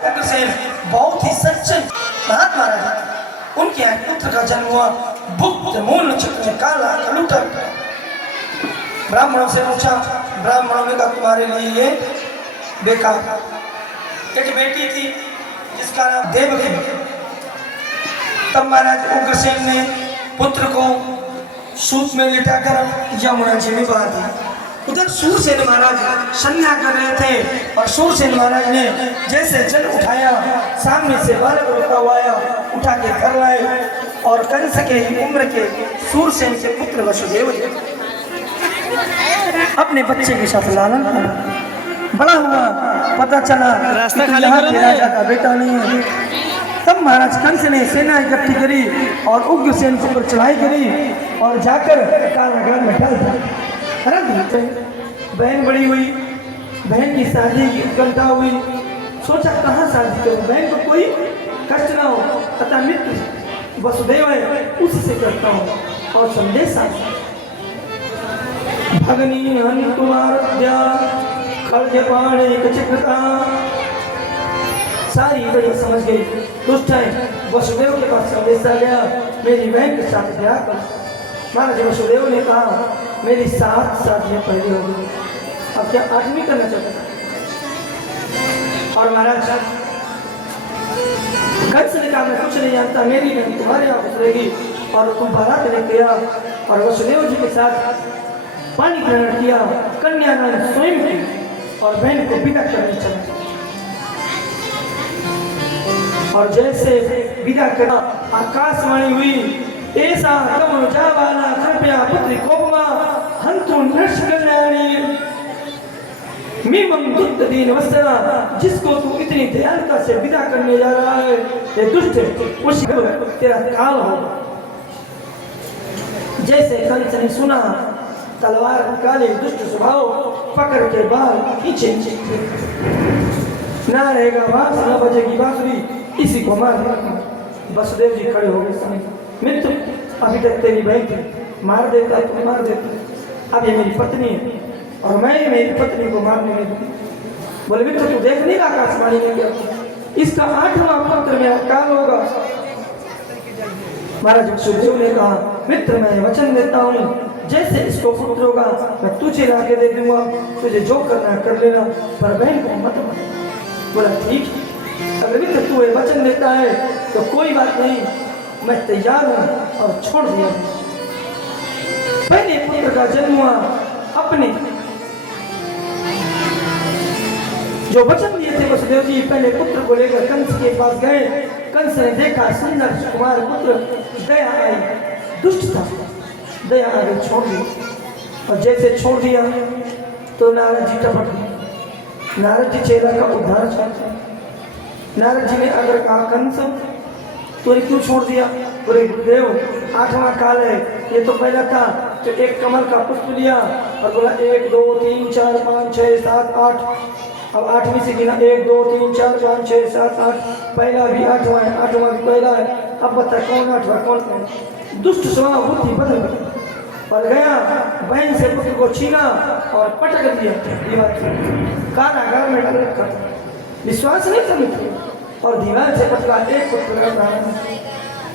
से बहुत ही सच्चे महात्मा राजा, उनके यहाँ पुत्र का जन्म हुआ। बुद्ध मूल नक्षत्र में काला कलूटा। ब्राह्मणों से पूछा, ब्राह्मणों ने कहा तुम्हारे लिए ये बेकार। एक बेटी थी जिसका नाम देवकी। तब महाराज उग्रसेन ने पुत्र को सूत में लिटाकर यमुना जी में बहा दिया। उधर सूरसेन महाराज संध्या कर रहे थे और सूरसेन महाराज ने जैसे जल उठाया, सामने से बालक रुका हुआ आया, उठा के घर लाए और कंस के उम्र के सूरसेन के पुत्र वसुदेव अपने बच्चे के साथ लालन किया। बड़ा हुआ, पता चला रास्ता राजा का बेटा नहीं है। तब महाराज कंस ने सेना इकट्ठी करी और उग्रसेन के ऊपर चढ़ाई करी और जाकर कारागार में डाल दिया। बहन बड़ी हुई, बहन की शादी की उत्कंठा हुई। सोचा कहाँ शादी करूं, बहन को कोई कष्ट ना हो, अतः मित्र वसुदेव है उसी से करता हूँ। और संदेश भगनी हनुमार्या खर्ज पाणे कचित्रता। सारी बड़ी समझ गई, दुष्ट है। वसुदेव के पास संदेश आ गया, मेरी बहन के साथ ब्याह कर। महाराज वसुदेव ने कहा मेरी 7 शादियां पहले हो गई, अब क्या 8वीं करना चाहता था। और महाराज कंस ने कहा मैं कुछ नहीं जानता, मेरी बहन तुम्हारे यहाँ उतरेगी और तुम बारात लेके आ। और वसुदेव जी के साथ पानी ग्रहण किया, कन्यादान स्वयं की और बहन को विदा करने चला। और जैसे विदा करा आकाशवाणी हुई, ऐसा कम जावाला कृपया पुत्री कोपमा हंतु नष्कल्याणी मीमं दुष्ट दीन वत्सला। जिसको तू इतनी दयालुता से विदा करने जा रहा है, ये दुष्ट उसी तेरा काल होगा। जैसे कंस ने सुना, तलवार निकाले, दुष्ट स्वभाव पकड़ के बाल खींचे। ना रहेगा बांस, ना बजेगी बांसुरी, इसी को मार देगा। वसुदेव जी खड़े हो गए, मित्र अभी तक तेरी बहन थी, मार देता तो मार देता, अब ये मेरी पत्नी है और मैं मेरी पत्नी को मारने में दूँ। बोले मित्र तू देख नहीं रहा आकाशवाणी में क्या, इसका 8वां पुत्र मेरा काल होगा। महाराज वसुदेव ने कहा मित्र मैं वचन देता हूँ, जैसे इसको पुत्र होगा मैं तुझे लाके दे दूंगा, तुझे जो करना है कर लेना, पर बहन को मत मार। बोला ठीक, अगर मित्र तू ये वचन देता है तो कोई बात नहीं, मैं तैयार हूं। और छोड़ दिया। पहले पुत्र का जन्म हुआ, अपने जो वचन दिए थे वसुदेव जी, पहले पुत्र को लेकर कंस के पास गए। कंस ने देखा सुंदर कुमार पुत्र, दया आई, दुष्ट था, दया आगे छोड़ दी। और जैसे छोड़ दिया तो नारद जी टपक गए। नारद जी चेला का उद्धार चाहते। नारद जी ने अगर कहा कंस तूने क्यों छोड़ दिया, बोले गुरुदेव 8वां काल है, ये तो पहला था तो एक कमल का पुष्प लिया और बोला 1 2 3 4 5 6 7 8, अब 8वीं से गिना 1 2 3 4 5 6 7 8, पहला भी 8वां है, 8वां भी पहला है, अब बता कौन 8वां कौन कौन। दुष्ट स्वभाव बुद्धि बदल गई और गया बहन से पुत्र को छीना और पटक दिया, कारागार में डाल रखा। विश्वास नहीं था और दीवार से पटका, एक पुत्र का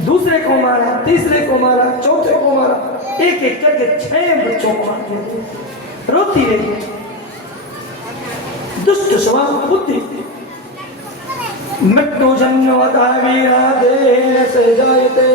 दूसरे को मारा, तीसरे को मारा, चौथे को मारा, एक एक करके 6 बच्चों को मार दिया। रोती रही, दुष्ट स्वभाव बुद्धि। मृत्यु जन्मवता वीरा देन से जायते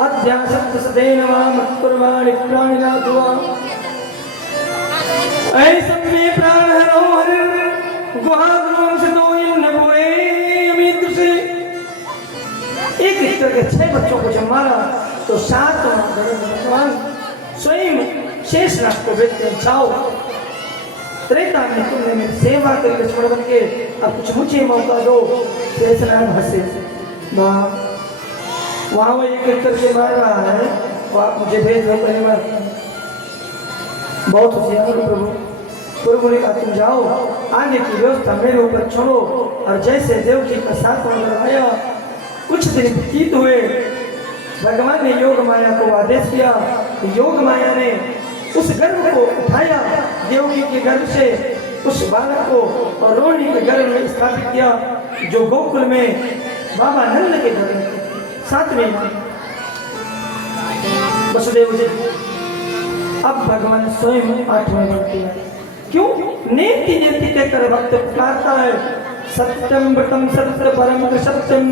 अध्यासक्त सदेन वाम कुर्बाणि प्राणिना दुआ। ऐसा में प्राण हरो हर गुहाग्रों से दो इन बुरे अमित्र से। एक करके 6 बच्चों को जब मारा तो 7वां भगवान स्वयं शेषनाग को भेजते हैं, जाओ त्रेता में तुमने मेरी सेवा करी लक्ष्मण बन के, अब कुछ मुझे मौका दो। शेषनाग हंसे, वहां वो एक करके मार रहा है, वो आप मुझे भेज दो पहली बार। बहुत होशियार हो प्रभु। प्रभु ने कहा तुम जाओ, आगे की व्यवस्था मेरे ऊपर छोड़ो। और जैसे देव जी का साथ आया, कुछ दिन व्यतीत हुए, भगवान ने योग माया को आदेश किया। योग माया ने उस गर्भ को उठाया देवकी के गर्भ से उस बालक को और रोहिणी के गर्भ में स्थापित किया, जो गोकुल में बाबा नंद के घर में 7वें माह वसुदेव जी। अब भगवान स्वयं 8वें माह किया। क्यों? नेति नेति कहकर भक्त पुकारता है, सत्यम व्रतम सत्य परम सत्यम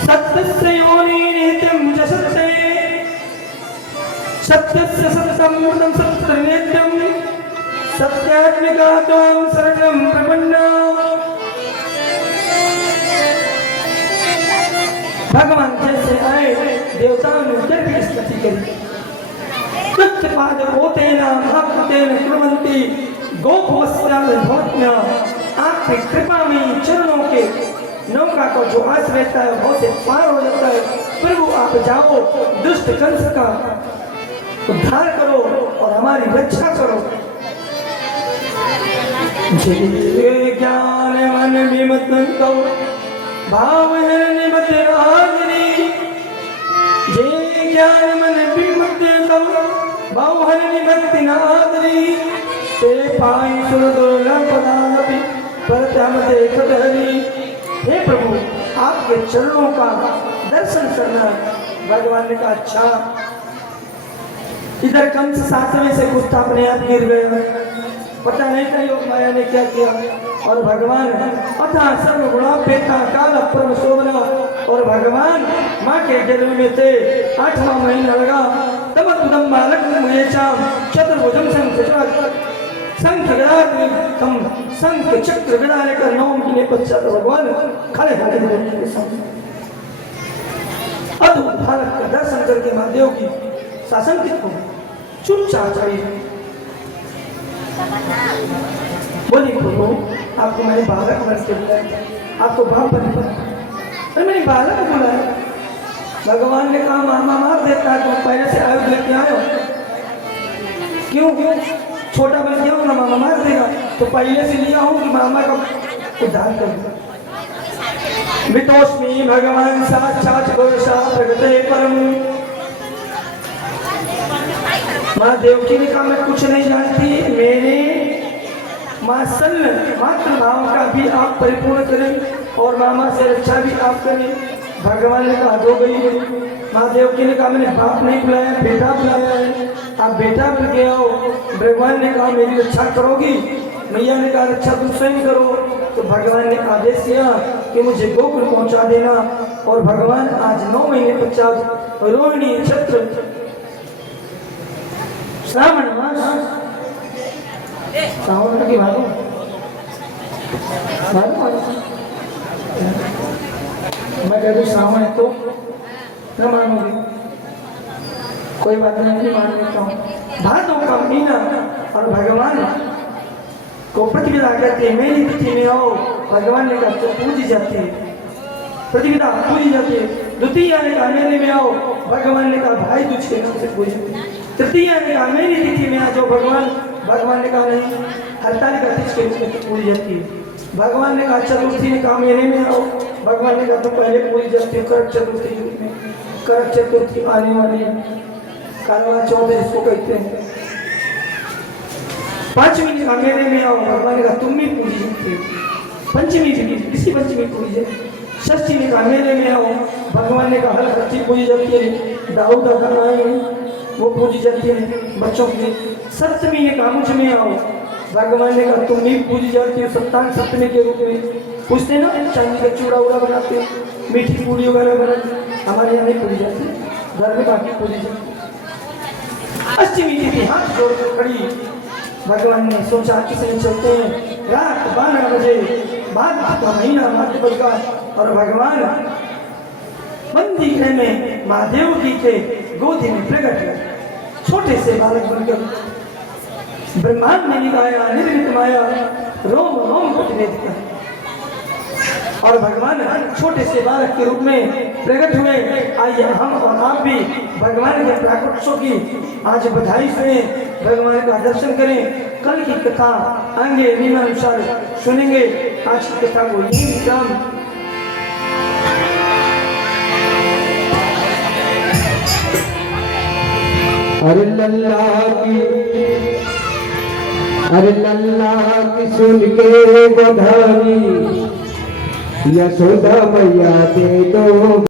सत्यस्य योनि नित्यम च सत्य सत्यस्य सत्यम व्रतम सत्य नित्यम सत्यात्मिकात्वं शरणं प्रपन्ना। भगवान जैसे आए देवताओं ने उधर भी स्तुति करी। कृत्यपाद ओतेना भक्तेन कुर्वन्ति गोपवस्त्रां भवत्या। आपकी कृपा में चरणों के नौका को जो आस रहता है बहुत से पार हो जाता है। प्रभु आप जाओ, दुष्ट कंस का उद्धार करो और हमारी रक्षा करो। जय ज्ञान मन विमत भाव है निमत आदरी। जय ज्ञान मन विमत भाव है निमत आदरी। ते पाई सुर दुर्लभ पदापि परतम देखत हरि। हे प्रभु आपके चरणों का दर्शन करना। भगवान ने कहा अच्छा। इधर कंस 7वें से कुछ अपने आप गिर गया, पता नहीं था योग माया ने क्या किया। और भगवान अथा सर्व गुणापेता काल परम शोभना। और भगवान माँ के गर्भ में थे, 8वां महीना लगा। तब तुदम बालक मुझे चाम चतुर्भुजम शंख चक्र गदा लेकर 9 महीने पश्चात भगवान खड़े खड़े के सामने अद्भुत बालक का दर्शन करके महादेव की सासंकित हो चुपचाप खड़ी। बोली प्रभु आपको मैंने बालक बन के बुलाया, आपको बाप बन पर मैंने बालक बुलाया। भगवान ने कहा मामा मार देता है, तुम पहले से आयु लेके आए हो। क्यों छोटा बन गया हूँ ना मामा मार देगा, तो पहले से लिया हूँ कि मामा का उद्धार कर दो। मितोस्मी भगवान साक्षात पुरुषा प्रगटे परम। माँ देवकी ने कहा मैं कुछ नहीं जानती, मेरे मातृ भाव का भी आप परिपूर्ण करें और मामा से रक्षा भी आप करें। भगवान ने कहा दो गई। माँ देवकी ने कहा मैंने बाप नहीं बुलाया, बेटा बुलाया है, आप बेटा बन के आओ। भगवान ने कहा मेरी रक्षा करोगी? मैया ने कहा रक्षा तुम स्वयं करो। तो भगवान ने आदेश किया कि मुझे गोकुल पहुंचा देना। और भगवान आज 9 महीने पश्चात रोहिणी नक्षत्र श्रावण मास सावन की भादो मैं कह दूँ श्रावण है तो न मानोगे, कोई बात नहीं मान लेता हूँ। भादों का महीना और भगवान को प्रतिविधा कहते हैं, मेरी तिथि में आओ। भगवान ने कहा तो पूजी जाती है, प्रतिविधा पूजी जाती है। द्वितीया ने कहा मेले में आओ। भगवान ने कहा भाई दूज के नाम से पूजी। तृतीया ने कहा मेरी तिथि में आ जाओ। भगवान ने कहा नहीं, हरतालिका तीज के रूप में पूजी जाती है। भगवान ने कहा चतुर्थी ने कहा मेले में आओ। भगवान ने कहा तो पहले पूजी जाती है करक चतुर्थी के रूप में। करक चतुर्थी आने वाली है, कालवा चौथ जिसको कहते हैं। 5वीं ने कहा मेले में आओ। भगवान ने कहा तुम भी पूजी जाती हो। पंचमी भी इसी पंचमी पूजी जाती। षष्ठी ने कहा मेले में आओ। भगवान ने कहा हल खर्ची पूजी जाती है, दाऊद दादा आए वो पूजी जाती है बच्चों की। सप्तमी ने कहा मुझ में आओ। भगवान ने कहा तुम भी पूजी जाती हो सप्तांग सप्तमी के रूप में। पूछते ना चांदी का चूड़ा उड़ा बनाते, मीठी पूड़ी वगैरह बनाते, हमारे यहाँ नहीं पूजी जाती, घर में बाकी पूजी जाती। अष्टमी तिथि हाथ जोड़कर खड़ी। भगवान ने सोचा किसने चलते हैं। रात 12 बजे बाद का महीना माध्यम का। और भगवान बंदी गृह में महादेव जी के गोदी में प्रकट हुए, छोटे से बालक बनकर। ब्रह्मांड ने निकाया निर्मित माया रोम रोम प्रतिनिधि। और भगवान छोटे से बालक के रूप में प्रकट हुए। आइए हम और आप भी भगवान के प्राकट्यों की आज बधाई सुने, भगवान का दर्शन करें। कल की कथा आगे नियमानुसार सुनेंगे। आज की कथा को यही विश्राम। अरे लल्ला की अरे लल्ला की सुन के बधाई यशोदा मैया दे दो